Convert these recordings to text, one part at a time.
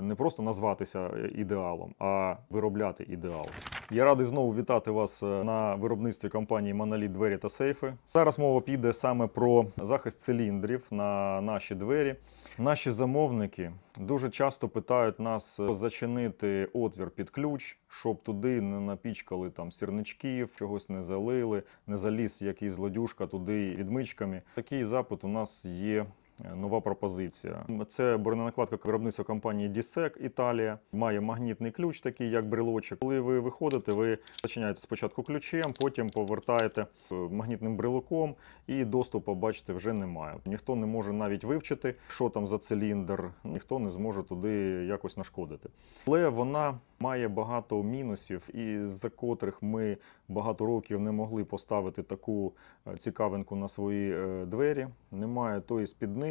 не просто назватися ідеалом, а виробляти ідеал. Я радий знову вітати вас е, на виробництві компанії Monolith двері та сейфи. Зараз мова піде саме про захист циліндрів на наші двері. Наші замовники дуже часто питають нас е, зачинити отвір під ключ, щоб туди не напічкали там сірничків, чогось не залили, не заліз якийсь злодюжка туди відмичками. Такий запит у нас є. Нова пропозиція. Це броненакладка виробництва компанії DSEC Італія. Має магнітний ключ, такий як брелочок. Коли ви виходите, ви зачиняєте спочатку ключем, потім повертаєте е, магнітним брелоком, і доступу, бачите, вже немає. Ніхто не може навіть вивчити, що там за циліндр, ніхто не зможе туди якось нашкодити. Але вона має багато мінусів, і за котрих ми багато років не могли поставити таку е, цікавинку на свої е, двері. Немає тої спідниці,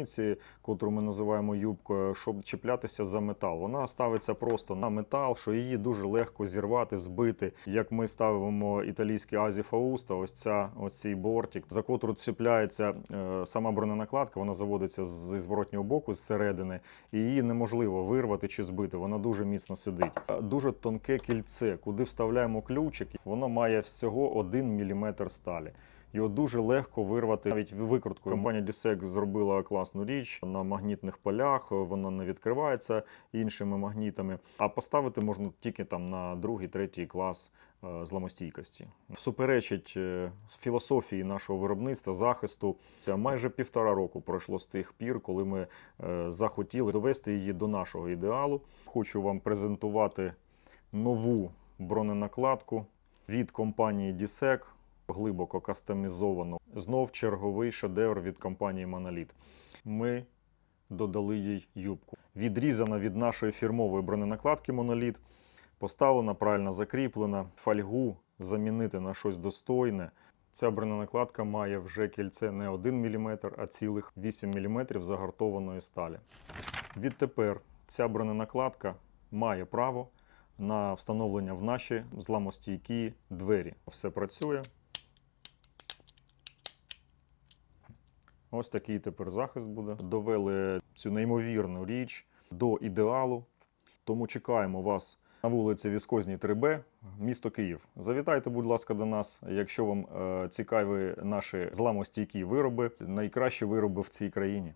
котру ми називаємо юбкою, щоб чіплятися за метал. Вона ставиться просто на метал, що її дуже легко зірвати, збити. Як ми ставимо італійський Азі Фауста, ось ця ось бортик, за котру чіпляється е, сама броненакладка, вона заводиться зі зворотнього боку, зсередини, і її неможливо вирвати чи збити. Вона дуже міцно сидить. Е, Дуже тонке кільце, куди вставляємо ключик, воно має всього 1 мм сталі. Його дуже легко вирвати навіть викруткою. Компанія DSEC зробила класну річ на магнітних полях. Воно не відкривається іншими магнітами. А поставити можна тільки там на другий, третій клас е, зламостійкості. Суперечить е, філософії нашого виробництва захисту. Це майже півтора року пройшло з тих пір, коли ми е, захотіли довести її до нашого ідеалу. Хочу вам презентувати нову броненакладку від компанії DSEC, глибоко кастомізовану. Знов черговий шедевр від компанії Monolith. Ми додали їй юбку. Відрізана від нашої фірмової броненакладки Monolith, поставлена, правильно закріплена, фольгу замінити на щось достойне. Ця броненакладка має вже кільце не 1 мм, а цілих 8 мм загартованої сталі. Відтепер ця броненакладка має право на встановлення в наші зламостійкі двері. Все працює. Ось такий тепер захист буде. Довели цю неймовірну річ до ідеалу. Тому чекаємо вас на вулиці Віскозній 3Б, місто Київ. Завітайте, будь ласка, до нас, якщо вам е, цікаві наші зламостійкі вироби, найкращі вироби в цій країні.